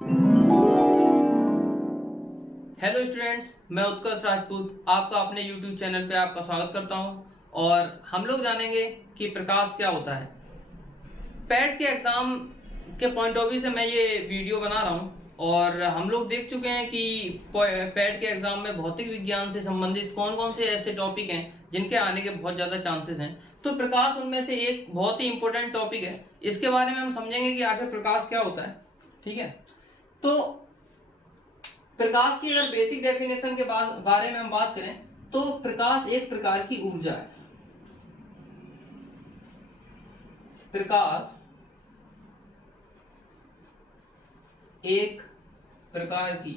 Hello students, मैं उत्कर्ष राजपूत आपका अपने YouTube चैनल पे आपका स्वागत करता हूं और हम लोग जानेंगे कि प्रकाश क्या होता है। पैट के एग्जाम के पॉइंट ऑफ व्यू से मैं ये वीडियो बना रहा हूं और हम लोग देख चुके हैं कि पैट के एग्जाम में भौतिक विज्ञान से संबंधित कौन कौन से ऐसे टॉपिक हैं जिनके आने के बहुत ज्यादा चांसेस हैं। तो प्रकाश उनमें से एक बहुत ही इंपॉर्टेंट टॉपिक है। इसके बारे में हम समझेंगे कि आखिर प्रकाश क्या होता है। ठीक है, तो प्रकाश की अगर बेसिक डेफिनेशन के बारे में हम बात करें तो प्रकाश एक प्रकार की ऊर्जा है। प्रकाश एक प्रकार की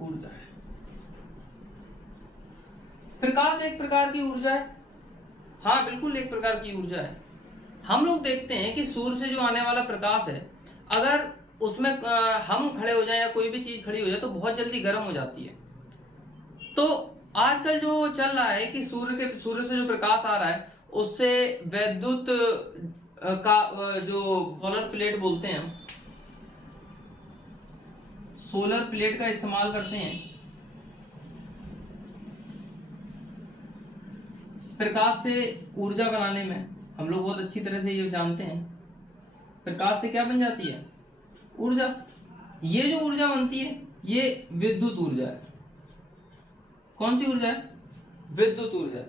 ऊर्जा है। प्रकाश एक प्रकार की ऊर्जा है, हाँ बिल्कुल एक प्रकार की ऊर्जा है। हम लोग देखते हैं कि सूर्य से जो आने वाला प्रकाश है, अगर उसमें हम खड़े हो जाए या कोई भी चीज खड़ी हो जाए तो बहुत जल्दी गर्म हो जाती है। तो आजकल जो चल रहा है कि सूर्य से जो प्रकाश आ रहा है उससे विद्युत का जो सोलर प्लेट बोलते हैं, हम सोलर प्लेट का इस्तेमाल करते हैं प्रकाश से ऊर्जा बनाने में। हम लोग बहुत अच्छी तरह से ये जानते हैं प्रकाश से क्या बन जाती है, ऊर्जा। ये जो ऊर्जा बनती है ये विद्युत ऊर्जा है। कौन सी ऊर्जा है, विद्युत ऊर्जा।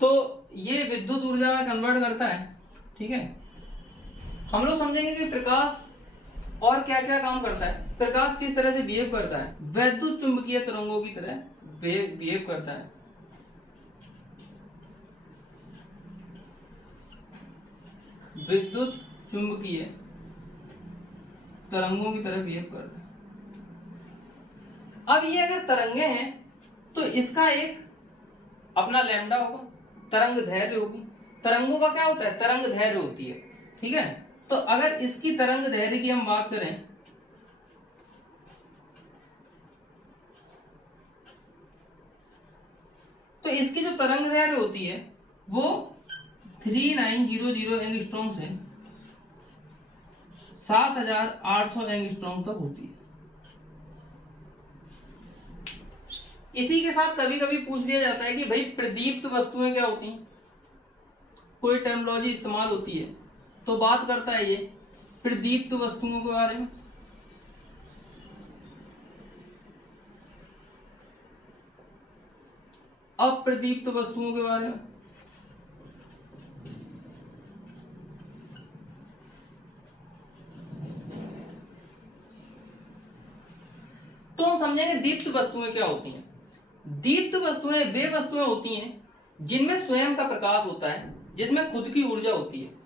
तो ये विद्युत ऊर्जा में कन्वर्ट करता है। ठीक है, हम लोग समझेंगे कि प्रकाश और क्या क्या काम करता है। प्रकाश किस तरह से बिहेव करता है, वैद्युत चुंबकीय तरंगों की तरह बिहेव करता है। विद्युत चुंबकीय तरंगों की तरह बिहेव करता है। अब ये अगर तरंगे हैं तो इसका एक अपना लैम्डा होगा, तरंग धैर्य होगी। तरंगों का क्या होता है, तरंग धैर्य होती है। ठीक है, तो अगर इसकी तरंग धैर्य की हम बात करें तो इसकी जो तरंग धैर्य होती है वो 3900 एंगस्ट्रॉम से 7800 एंगस्ट्रॉम तक होती है। इसी के साथ कभी कभी पूछ लिया जाता है कि भाई प्रदीप्त वस्तुएं क्या होती हैं, कोई टर्मिनोलॉजी इस्तेमाल होती है तो बात करता है ये प्रदीप्त वस्तुओं के बारे में। अप्रदीप्त वस्तुओं के बारे में। तो हम समझेंगे दीप्त वस्तुएं क्या होती हैं। दीप्त वस्तुएं वे वस्तुएं होती हैं जिनमें स्वयं का प्रकाश होता है, जिसमें खुद की ऊर्जा होती है।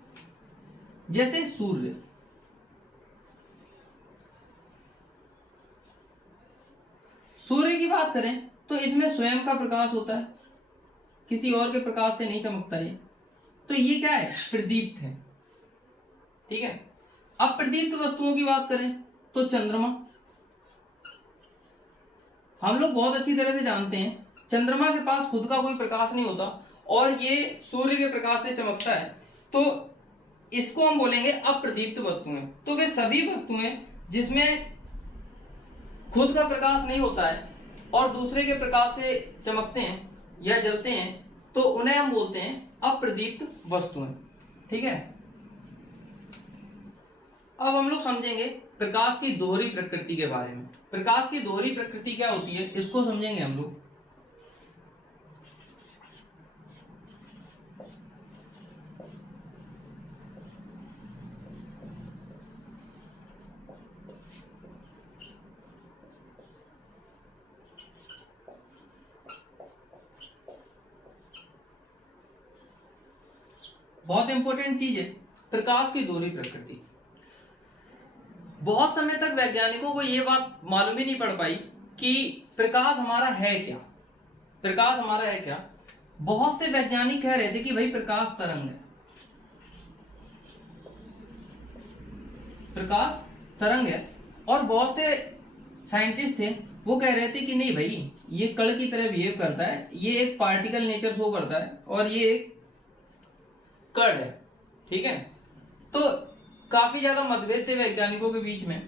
जैसे सूर्य, सूर्य की बात करें तो इसमें स्वयं का प्रकाश होता है, किसी और के प्रकाश से नहीं चमकता ये। तो ये क्या है, प्रदीप्त है। ठीक है, अब प्रदीप्त वस्तुओं की बात करें तो चंद्रमा। हम लोग बहुत अच्छी तरह से जानते हैं चंद्रमा के पास खुद का कोई प्रकाश नहीं होता और ये सूर्य के प्रकाश से चमकता है, तो इसको हम बोलेंगे अप्रदीप्त वस्तुएं। तो वे सभी वस्तुएं जिसमें खुद का प्रकाश नहीं होता है और दूसरे के प्रकाश से चमकते हैं या जलते हैं तो उन्हें हम बोलते हैं अप्रदीप्त वस्तुएं। ठीक है, अब हम लोग समझेंगे प्रकाश की दोहरी प्रकृति के बारे में। प्रकाश की दोहरी प्रकृति क्या होती है इसको समझेंगे हम लोग। बहुत इंपॉर्टेंट चीज है प्रकाश की दोहरी प्रकृति। बहुत समय तक वैज्ञानिकों को यह बात मालूम ही नहीं पड़ पाई कि प्रकाश हमारा है क्या, प्रकाश हमारा है क्या। बहुत से वैज्ञानिक कह रहे थे कि भाई प्रकाश तरंग है, प्रकाश तरंग है। और बहुत से साइंटिस्ट थे वो कह रहे थे कि नहीं भाई, ये कण की तरह बिहेव करता है, ये एक पार्टिकल नेचर शो करता है और ये एक कण है। ठीक है, तो काफी ज्यादा मतभेद थे वैज्ञानिकों के बीच में।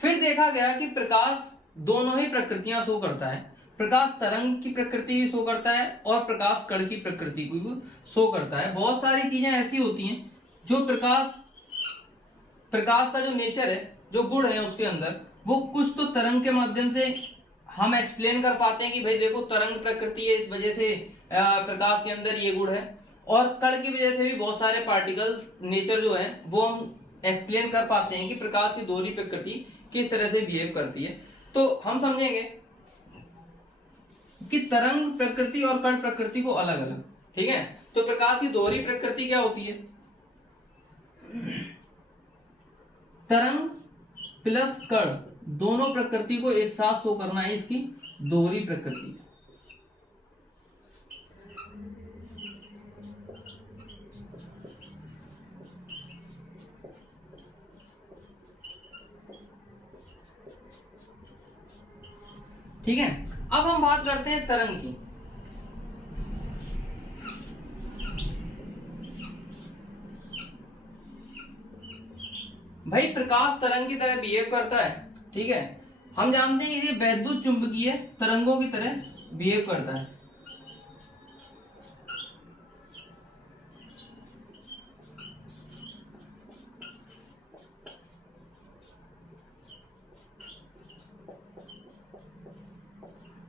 फिर देखा गया कि प्रकाश दोनों ही प्रकृतियां शो करता है, प्रकाश तरंग की प्रकृति भी शो करता है और प्रकाश कण की प्रकृति को भी शो करता है। बहुत सारी चीजें ऐसी होती हैं जो प्रकाश का जो नेचर है, जो गुण है उसके अंदर, वो कुछ तो तरंग के माध्यम से हम एक्सप्लेन कर पाते हैं कि भाई देखो तरंग प्रकृति है, इस वजह से प्रकाश के अंदर ये गुण है। और कण की वजह से भी बहुत सारे पार्टिकल नेचर जो है वो हम एक्सप्लेन कर पाते हैं कि प्रकाश की दोहरी प्रकृति किस तरह से बिहेव करती है। तो हम समझेंगे कि तरंग प्रकृति और कण प्रकृति को अलग अलग। ठीक है, तो प्रकाश की दोहरी प्रकृति क्या होती है? तरंग प्लस कण दोनों प्रकृति को एक साथ शो करना है इसकी दोहरी प्रकृति। ठीक है, अब हम बात करते हैं तरंग की। भाई प्रकाश तरंग की तरह बिहेव करता है। ठीक है, हम जानते हैं ये वैद्युत चुंबकीय तरंगों की तरह बिहेव करता है।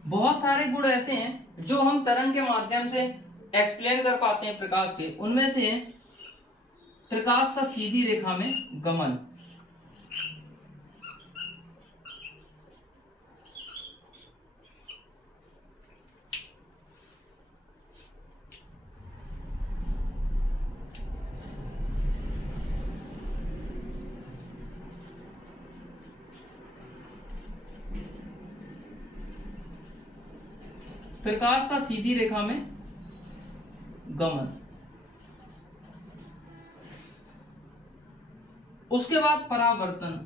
बहुत सारे गुण ऐसे हैं जो हम तरंग के माध्यम से एक्सप्लेन कर पाते हैं प्रकाश के। उनमें से प्रकाश का सीधी रेखा में गमन, प्रकाश का सीधी रेखा में गमन। उसके बाद परावर्तन,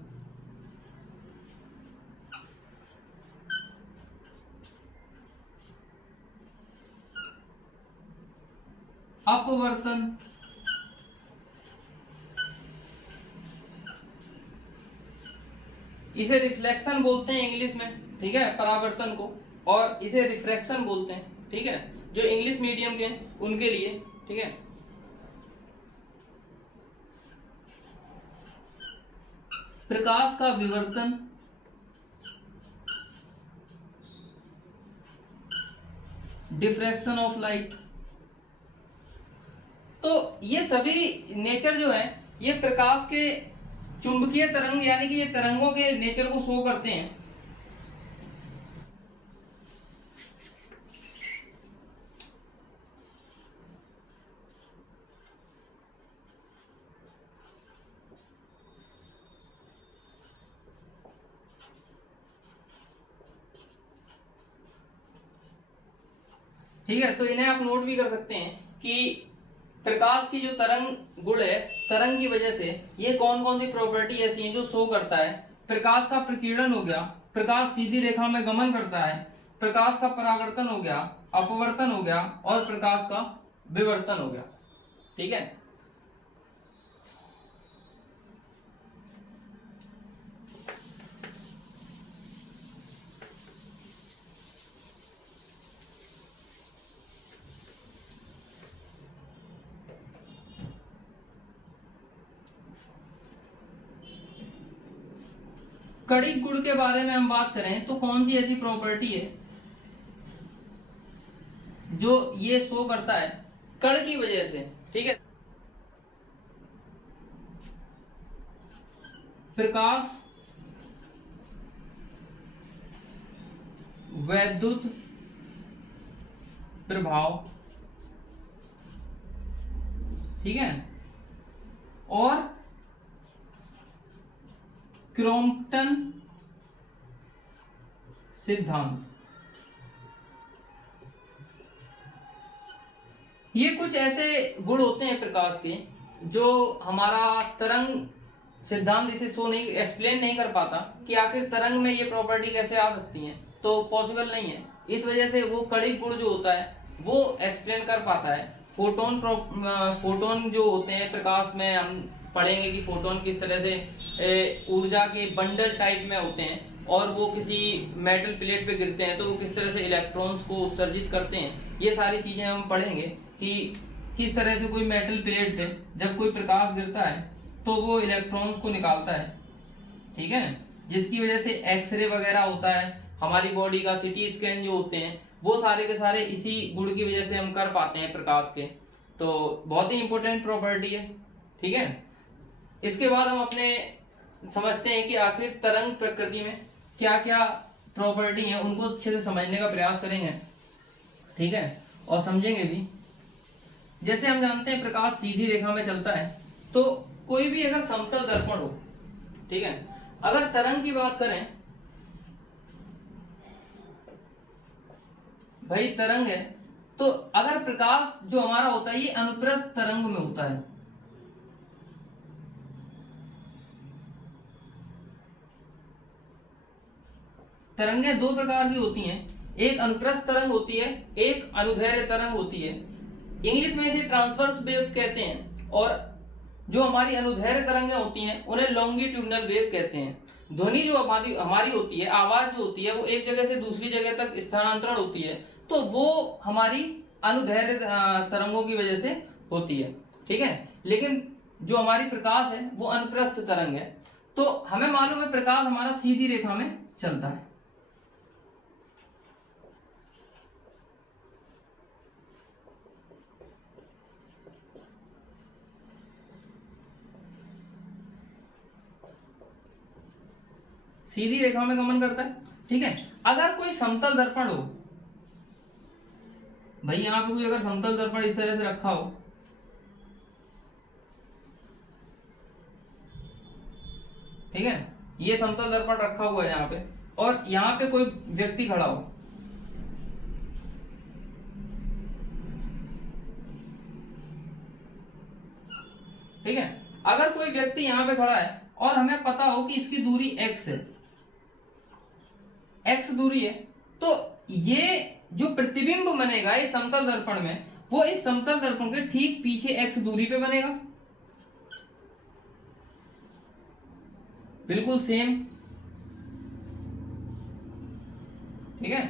अपवर्तन, इसे रिफ्लेक्शन बोलते हैं इंग्लिश में। ठीक है, परावर्तन को, और इसे रिफ्रैक्शन बोलते हैं। ठीक है, जो इंग्लिश मीडियम के उनके लिए। ठीक है, प्रकाश का विवर्तन, डिफ्रैक्शन ऑफ लाइट। तो ये सभी नेचर जो है ये प्रकाश के चुंबकीय तरंग यानी कि ये तरंगों के नेचर को शो करते हैं। ठीक है, तो इन्हें आप नोट भी कर सकते हैं कि प्रकाश की जो तरंग गुण है, तरंग की वजह से ये कौन कौन सी प्रॉपर्टी ऐसी हैं जो शो करता है। प्रकाश का प्रकीर्णन हो गया, प्रकाश सीधी रेखा में गमन करता है, प्रकाश का परावर्तन हो गया, अपवर्तन हो गया और प्रकाश का विवर्तन हो गया। ठीक है, कणिक गुण के बारे में हम बात करें तो कौन सी ऐसी प्रॉपर्टी है जो ये शो करता है कण की वजह से। ठीक है, प्रकाश वैद्युत प्रभाव। ठीक है, और क्रॉम्पटन सिद्धांत। ये कुछ ऐसे गुण होते हैं प्रकाश के जो हमारा तरंग सिद्धांत इसे शो नहीं, एक्सप्लेन नहीं कर पाता कि आखिर तरंग में ये प्रॉपर्टी कैसे आ सकती है, तो पॉसिबल नहीं है। इस वजह से वो कणिक गुण जो होता है वो एक्सप्लेन कर पाता है। फोटोन जो होते हैं प्रकाश में, हम पढ़ेंगे कि फोटोन किस तरह से ऊर्जा के बंडल टाइप में होते हैं, और वो किसी मेटल प्लेट पे गिरते हैं तो वो किस तरह से इलेक्ट्रॉन्स को उत्सर्जित करते हैं। ये सारी चीजें हम पढ़ेंगे कि किस तरह से कोई मेटल प्लेट पे जब कोई प्रकाश गिरता है तो वो इलेक्ट्रॉन्स को निकालता है, ठीक है, जिसकी वजह से एक्सरे वगैरह होता है, हमारी बॉडी का सीटी स्कैन जो होते हैं वो सारे के सारे इसी गुण की वजह से हम कर पाते हैं प्रकाश के। तो बहुत ही इंपॉर्टेंट प्रॉपर्टी है, ठीक है। इसके बाद हम अपने समझते हैं कि आखिर तरंग प्रकृति में क्या क्या प्रॉपर्टी है, उनको अच्छे से समझने का प्रयास करेंगे, ठीक है, और समझेंगे भी। जैसे हम जानते हैं प्रकाश सीधी रेखा में चलता है, तो कोई भी अगर समतल दर्पण हो, ठीक है, अगर तरंग की बात करें, भाई तरंग है, तो अगर प्रकाश जो हमारा होता है ये अनुप्रस्थ तरंग में होता है, तरंगें दो प्रकार की होती हैं, एक अनुप्रस्थ तरंग होती है, एक अनुदैर्ध्य तरंग होती है। इंग्लिश में इसे ट्रांसवर्स वेव कहते हैं, और जो हमारी अनुदैर्ध्य तरंगें होती हैं उन्हें लॉन्गिट्यूडनल वेव कहते हैं। ध्वनि जो हमारी होती है, आवाज जो होती है, वो एक जगह से दूसरी जगह तक स्थानांतरण होती है, तो वो हमारी अनुदैर्ध्य तरंगों की वजह से होती है, ठीक है। लेकिन जो हमारी प्रकाश है वो अनुप्रस्थ तरंग है। तो हमें मालूम है प्रकाश हमारा सीधी रेखा में चलता है, सीधी रेखा में गमन करता है, ठीक है। अगर कोई समतल दर्पण हो, भाई यहां पे कोई अगर समतल दर्पण इस तरह से रखा हो, ठीक है, ये समतल दर्पण रखा हुआ है यहाँ पे, और यहाँ पे कोई व्यक्ति खड़ा हो, ठीक है, अगर कोई व्यक्ति यहाँ पे खड़ा है और हमें पता हो कि इसकी दूरी x है, x दूरी है, तो ये जो प्रतिबिंब बनेगा इस समतल दर्पण में, वो इस समतल दर्पण के ठीक पीछे x दूरी पे बनेगा, बिल्कुल सेम, ठीक है।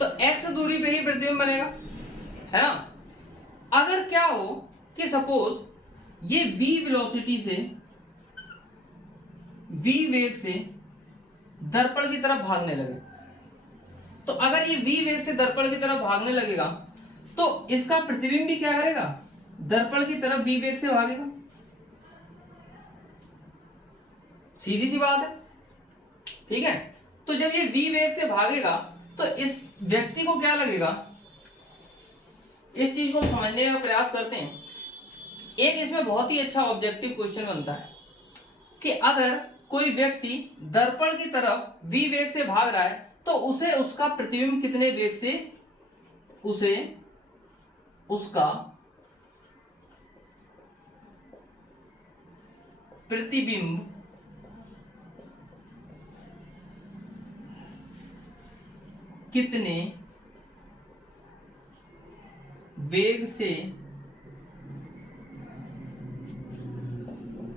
तो x दूरी पे ही प्रतिबिंब बनेगा, है ना। अगर क्या हो कि सपोज ये v वेलोसिटी से, v वेग से दर्पण की तरफ भागने लगे, तो अगर ये v वेग से दर्पण की तरफ भागने लगेगा तो इसका प्रतिबिंब भी क्या करेगा, दर्पण की तरफ v वेग से भागेगा, सीधी सी बात है, ठीक है। तो जब ये v वेग से भागेगा तो इस व्यक्ति को क्या लगेगा, इस चीज को समझने का प्रयास करते हैं। एक इसमें बहुत ही अच्छा ऑब्जेक्टिव क्वेश्चन बनता है कि अगर कोई व्यक्ति दर्पण की तरफ v वेग से भाग रहा है तो उसे उसका प्रतिबिंब कितने वेग से, उसे उसका प्रतिबिंब कितने वेग से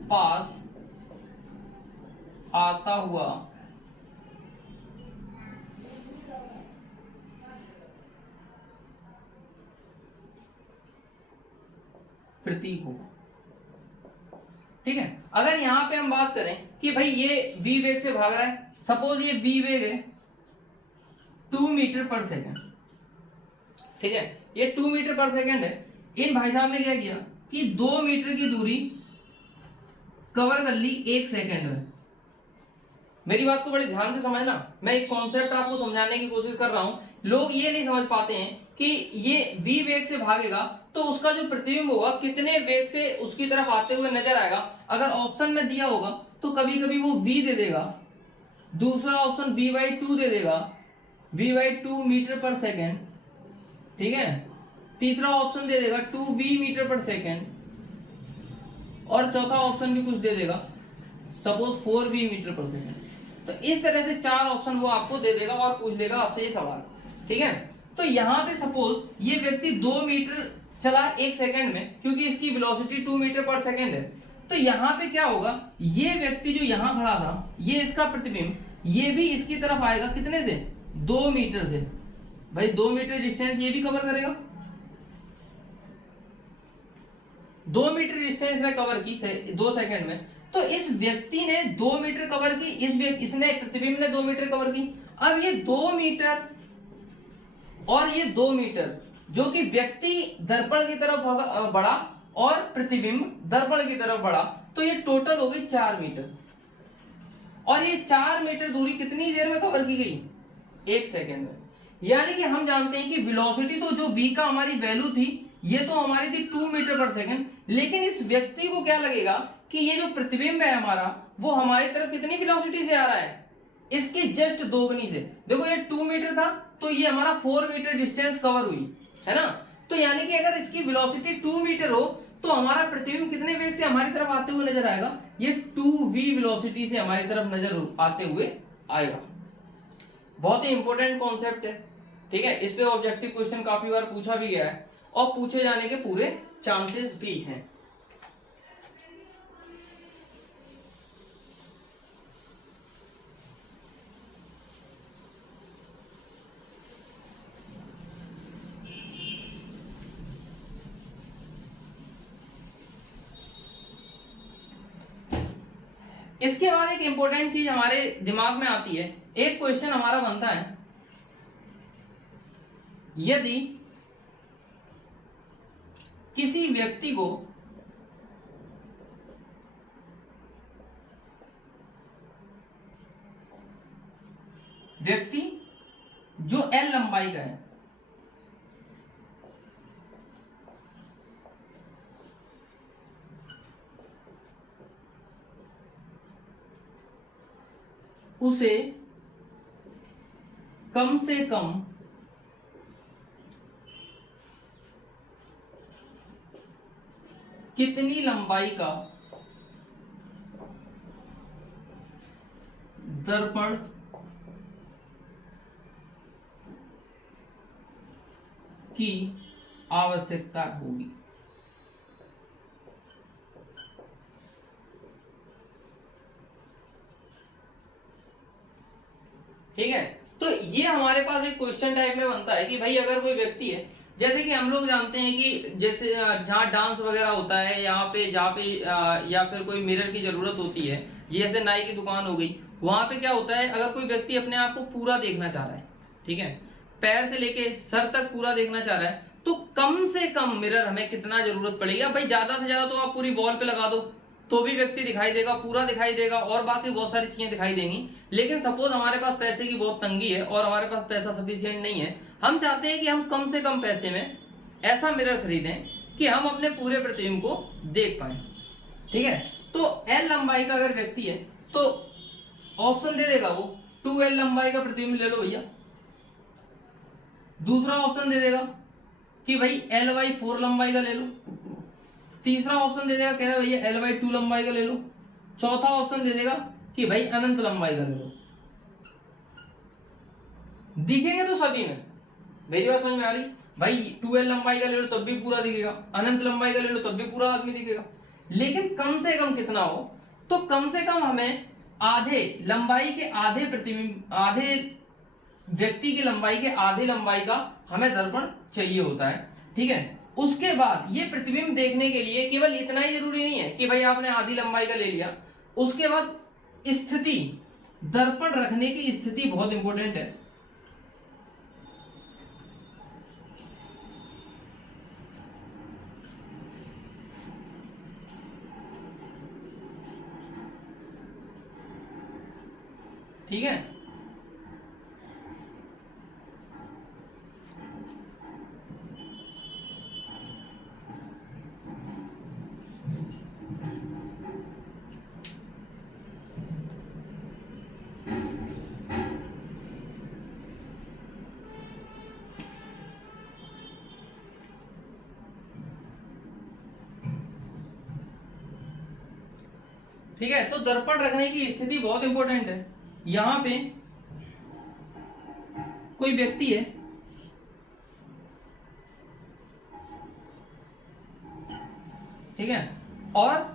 पास आता हुआ प्रतीक हो, ठीक है। अगर यहां पे हम बात करें कि भाई ये v वेग से भाग रहा है, सपोज ये v वेग है 2 मीटर पर सेकेंड, ठीक है, ये 2 मीटर पर सेकेंड है। इन भाई साहब ने क्या किया कि 2 मीटर की दूरी कवर कर ली 1 सेकेंड में। मेरी बात को बड़े ध्यान से समझना, मैं एक कॉन्सेप्ट आपको समझाने की कोशिश कर रहा हूं। लोग ये नहीं समझ पाते हैं कि ये v वेग से भागेगा तो उसका जो प्रतिबिंब होगा कितने वेग से उसकी तरफ आते हुए नजर आएगा। अगर ऑप्शन में दिया होगा तो कभी कभी वो v दे देगा, दूसरा ऑप्शन v/2 दे देगा, v/2 मीटर पर सेकेंड, ठीक है, तीसरा ऑप्शन दे देगा 2v मीटर पर सेकेंड, और चौथा ऑप्शन भी कुछ दे देगा। सपोज 4v मीटर पर सेकेंड। तो इस तरह से 4 ऑप्शन वो आपको दे देगा और पूछ लेगा आपसे ये सवाल, ठीक है। तो यहाँ पे सपोज ये व्यक्ति 2 मीटर चला 1 सेकेंड में, क्योंकि इसकी वेलोसिटी 2 मीटर पर सेकेंड है। तो यहाँ पे क्या होगा, ये व्यक्ति जो यहाँ खड़ा था, ये इसका प्रतिबिंब, ये भी इसकी तरफ आएगा कितने से, 2 मीटर से। भाई 2 मीटर डिस्टेंस ये भी कवर करेगा, 2 मीटर डिस्टेंस ने कवर की 2 सेकंड में। तो इस व्यक्ति ने 2 मीटर कवर की, इसने प्रतिबिंब ने 2 मीटर कवर की। अब ये 2 मीटर और ये 2 मीटर, जो कि व्यक्ति दर्पण की तरफ बढ़ा और प्रतिबिंब दर्पण की तरफ बढ़ा, तो ये टोटल हो गई 4 मीटर। और ये 4 मीटर दूरी कितनी देर में कवर की गई, 1 सेकेंड में। यानी कि हम जानते हैं कि वेलोसिटी तो जो v का हमारी वैल्यू थी, ये तो हमारी थी 2 मीटर पर सेकेंड, लेकिन इस व्यक्ति को क्या लगेगा कि ये जो प्रतिबिंब है हमारा, वो हमारी तरफ कितनी वेलोसिटी से आ रहा है, इसकी जस्ट दोगुनी से। देखो ये 2 मीटर था, तो ये हमारा 4 मीटर डिस्टेंस कवर हुई, है ना। तो यानी कि अगर इसकी वेलोसिटी 2 मीटर हो, तो हमारा प्रतिबिंब कितने वेग से हमारी तरफ आते हुए नजर आएगा, ये 2v वेलोसिटी से हमारी तरफ नजर आते हुए आएगा। बहुत ही इंपॉर्टेंट कॉन्सेप्ट है, ठीक है। इस पे ऑब्जेक्टिव क्वेश्चन काफी बार पूछा भी गया है और पूछे जाने के पूरे चांसेस भी हैं। इसके बाद एक इंपॉर्टेंट चीज हमारे दिमाग में आती है, एक क्वेश्चन हमारा बनता है, यदि किसी व्यक्ति को जो L लंबाई का है, उसे कम से कम कितनी लंबाई का दर्पण की आवश्यकता होगी। ठीक है, तो ये हमारे पास एक क्वेश्चन टाइप में बनता है कि भाई अगर कोई व्यक्ति है, जैसे कि हम लोग जानते हैं कि जैसे जहाँ डांस वगैरह होता है, यहाँ पे जहाँ पे या फिर कोई मिरर की जरूरत होती है, जैसे नाई की दुकान हो गई, वहां पे क्या होता है, अगर कोई व्यक्ति अपने आप को पूरा देखना चाह रहा है, ठीक है, पैर से लेके सर तक पूरा देखना चाह रहा है, तो कम से कम मिरर हमें कितना जरूरत पड़ेगी। भाई ज्यादा से ज्यादा तो आप पूरी वॉल पे लगा दो तो भी व्यक्ति दिखाई देगा, पूरा दिखाई देगा और बाकी बहुत सारी चीजें दिखाई देंगी। लेकिन सपोज हमारे पास पैसे की बहुत तंगी है और हमारे पास पैसा सफिशिएंट नहीं है, हम चाहते हैं कि हम कम से कम पैसे में ऐसा मिरर खरीदें कि हम अपने पूरे प्रतिबिंब को देख पाए। ठीक है, तो L लंबाई का अगर व्यक्ति है तो ऑप्शन दे देगा वो 2L लंबाई का प्रतिबिंब ले लो भैया। दूसरा ऑप्शन दे देगा कि भाई L/4 लंबाई का ले लो। तीसरा ऑप्शन दे देगा, कह रहा भैया L/2 लंबाई का ले लो। चौथा ऑप्शन दे देगा कि भाई अनंत लंबाई का ले लो। दिखेंगे तो सभी में, मेरी बात समझ में आ रही? भाई 2L लंबाई का ले लो तब भी पूरा दिखेगा, अनंत लंबाई का ले लो तब भी पूरा आदमी दिखेगा। लेकिन कम से कम कितना हो, तो कम से कम हमें आधे लंबाई के आधे प्रतिबिंब, आधे व्यक्ति की लंबाई के आधे लंबाई का हमें दर्पण चाहिए होता है। ठीक है, उसके बाद ये प्रतिबिंब देखने के लिए केवल इतना ही जरूरी नहीं है कि भाई आपने आधी लंबाई का ले लिया, उसके बाद स्थिति, दर्पण रखने की स्थिति बहुत इंपॉर्टेंट है। ठीक है, ठीक है, तो दर्पण रखने की स्थिति बहुत इंपॉर्टेंट है। यहां पे कोई व्यक्ति है, ठीक है, और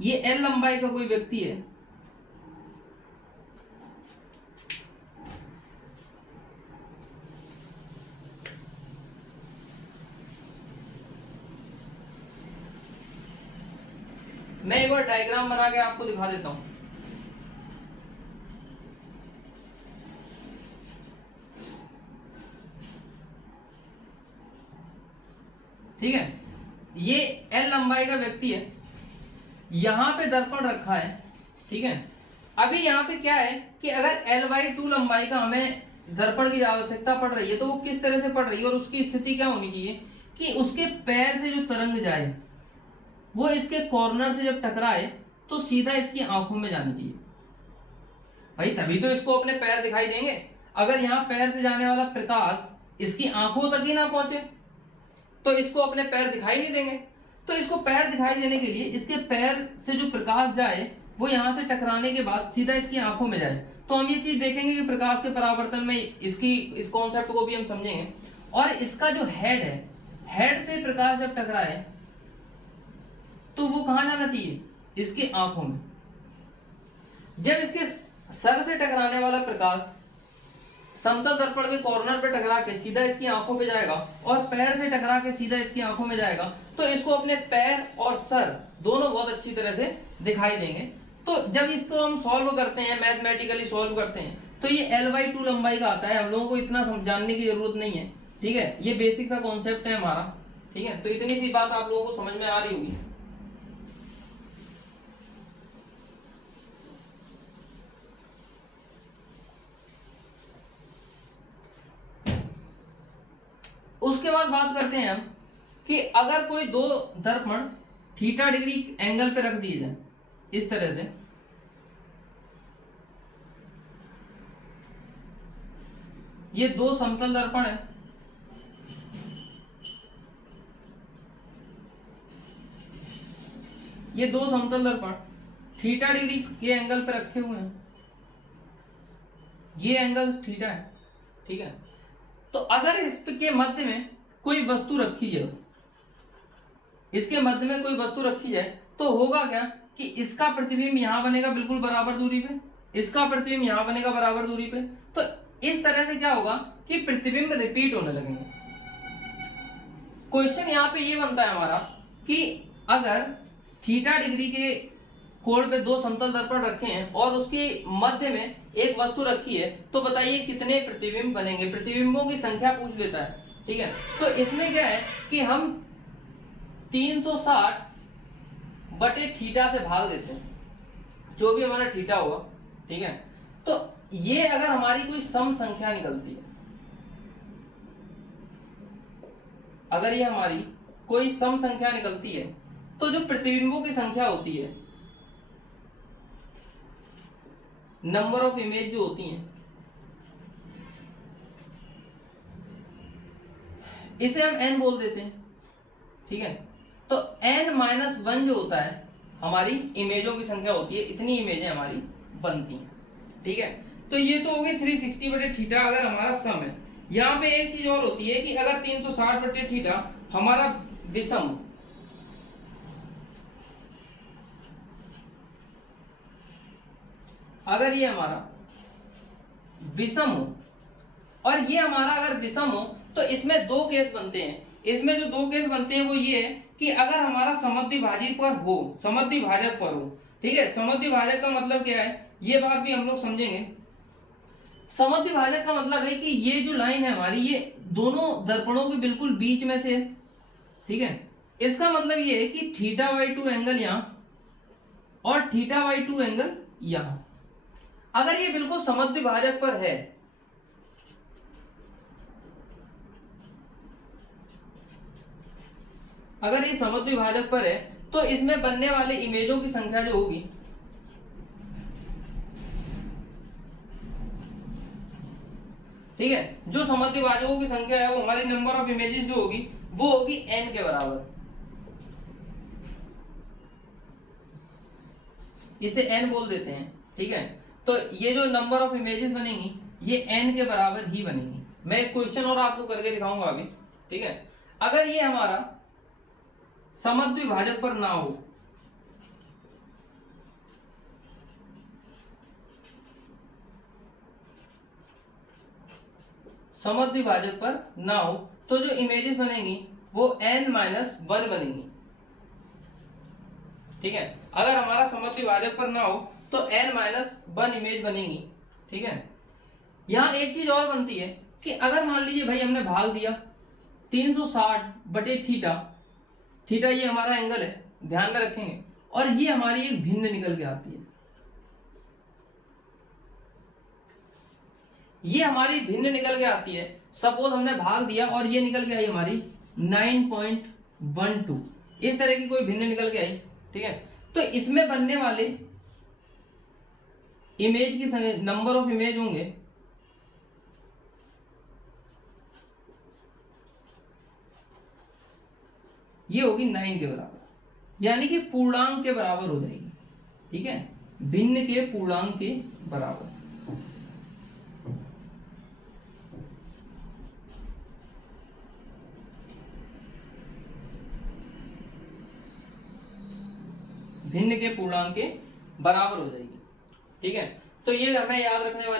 ये L लंबाई का कोई व्यक्ति है, मैं एक बार डायग्राम बना के आपको दिखा देता हूं। ठीक है, ये L लंबाई का व्यक्ति है, यहां पे दर्पण रखा है। ठीक है, अभी यहां पे क्या है कि अगर L/2 लंबाई का हमें दर्पण की आवश्यकता पड़ रही है तो वो किस तरह से पड़ रही है और उसकी स्थिति क्या होनी चाहिए कि उसके पैर से जो तरंग जाए वो इसके कॉर्नर से जब टकराए तो सीधा इसकी आंखों में जानी चाहिए। भाई तभी तो इसको अपने पैर दिखाई देंगे। अगर यहाँ पैर से जाने वाला प्रकाश इसकी आंखों तक ही ना पहुंचे तो इसको अपने पैर दिखाई नहीं देंगे। तो इसको पैर दिखाई देने के लिए इसके पैर से जो प्रकाश जाए वो यहाँ से टकराने के बाद सीधा इसकी आंखों में जाए। तो हम ये चीज देखेंगे कि प्रकाश के परावर्तन में इस कॉन्सेप्ट को भी हम समझेंगे। और इसका जो हेड है, हेड से प्रकाश जब टकराए तो वो कहां जाना चाहिए, इसकी आंखों में। जब इसके सर से टकराने वाला प्रकाश समतल दर्पण के कॉर्नर पे टकरा के सीधा इसकी आंखों पे जाएगा और पैर से टकरा के सीधा इसकी आंखों में जाएगा तो इसको अपने पैर और सर दोनों बहुत अच्छी तरह से दिखाई देंगे। तो जब इसको हम सॉल्व करते हैं, मैथमेटिकली सॉल्व करते हैं, तो ये L/2 लंबाई का आता है। हम लोगों को इतना जानने की जरूरत नहीं है। ठीक है, ये बेसिक सा कॉन्सेप्ट है हमारा। ठीक है, तो इतनी सी बात आप लोगों को समझ में आ रही होगी। उसके बाद बात करते हैं हम कि अगर कोई दो दर्पण थीटा डिग्री एंगल पे रख दिए जाए इस तरह से, ये दो समतल दर्पण है, ये दो समतल दर्पण थीटा डिग्री के एंगल पे रखे हुए हैं, ये एंगल थीटा है। ठीक है, तो अगर इसके मध्य में कोई वस्तु रखी जाए, इसके मध्य में कोई वस्तु रखी जाए तो होगा क्या कि इसका प्रतिबिंब यहां बनेगा बिल्कुल बराबर दूरी पे, इसका प्रतिबिंब यहां बनेगा बराबर दूरी पे। तो इस तरह से क्या होगा कि प्रतिबिंब रिपीट होने लगेंगे। क्वेश्चन यहां पे ये बनता है हमारा कि अगर थीटा डिग्री के कोण पे दो समतल दर्पण रखे हैं और उसके मध्य में एक वस्तु रखी है तो बताइए कितने प्रतिबिंब बनेंगे। प्रतिबिंबों की संख्या पूछ लेता है। ठीक है, तो इसमें क्या है कि हम 360 बटे थीटा से भाग देते हैं, जो भी हमारा थीटा होगा। ठीक है, तो ये अगर हमारी कोई सम संख्या निकलती है, अगर ये हमारी कोई सम संख्या निकलती है तो जो प्रतिबिंबों की संख्या होती है, नंबर ऑफ इमेज जो होती हैं, इसे हम n बोल देते हैं। ठीक है, तो n-1 जो होता है हमारी इमेजों की संख्या होती है, इतनी इमेजें हमारी बनती हैं। ठीक है, तो ये तो हो गई 360 बटे थीटा अगर हमारा सम है। यहाँ पे एक चीज और होती है कि अगर 360 बटे थीटा हमारा विषम, अगर ये हमारा विषम हो और ये हमारा अगर विषम हो तो इसमें दो केस बनते हैं। इसमें जो दो केस बनते हैं वो ये है कि अगर हमारा समद्विभाजक पर हो, समद्विभाजक पर हो। ठीक है, समद्विभाजक का मतलब क्या है ये बात भी हम लोग समझेंगे। समद्विभाजक का मतलब है कि ये जो लाइन है हमारी ये दोनों दर्पणों के बिल्कुल बीच में से है। ठीक है, इसका मतलब ये है कि θ/2 एंगल यहां और θ/2 एंगल यहां। अगर ये बिल्कुल समद्विभाजक पर है, अगर ये समद्विभाजक पर है तो इसमें बनने वाले इमेजों की संख्या जो होगी, ठीक है, जो समद्विभाजकों की संख्या है वो हमारी नंबर ऑफ इमेजेस जो होगी वो होगी n के बराबर। इसे n बोल देते हैं, ठीक है। तो ये जो नंबर ऑफ इमेजेस बनेंगी ये n के बराबर ही बनेंगी। मैं एक क्वेश्चन और आपको करके दिखाऊंगा अभी, ठीक है। अगर ये हमारा समद्विभाजक पर ना हो, समद्विभाजक पर ना हो, तो जो इमेजेस बनेंगी वो n-1 बनेंगी, ठीक है। अगर हमारा समद्विभाजक पर ना हो तो n-1 इमेज बनेंगी, ठीक है। यहां एक चीज और बनती है कि अगर मान लीजिए भाई हमने भाग दिया 360/थीटा, थीटा ये हमारा एंगल है, ध्यान में रखेंगे, और ये हमारी एक भिन्न निकल के आती है, ये हमारी भिन्न निकल के आती है। सपोज हमने भाग दिया और ये निकल के आई हमारी 9.12, इस तरह की कोई भिन्न निकल के आई, ठीक है। तो इसमें बनने वाले इमेज की नंबर ऑफ इमेज होंगे ये होगी 9 के बराबर, यानी कि पूर्णांक के बराबर हो जाएगी, ठीक है, भिन्न के पूर्णांक के बराबर। भिन्न के पूर्णांक के बराबर हो जाएगी, ठीक है। तो ये हमें याद रखने वाली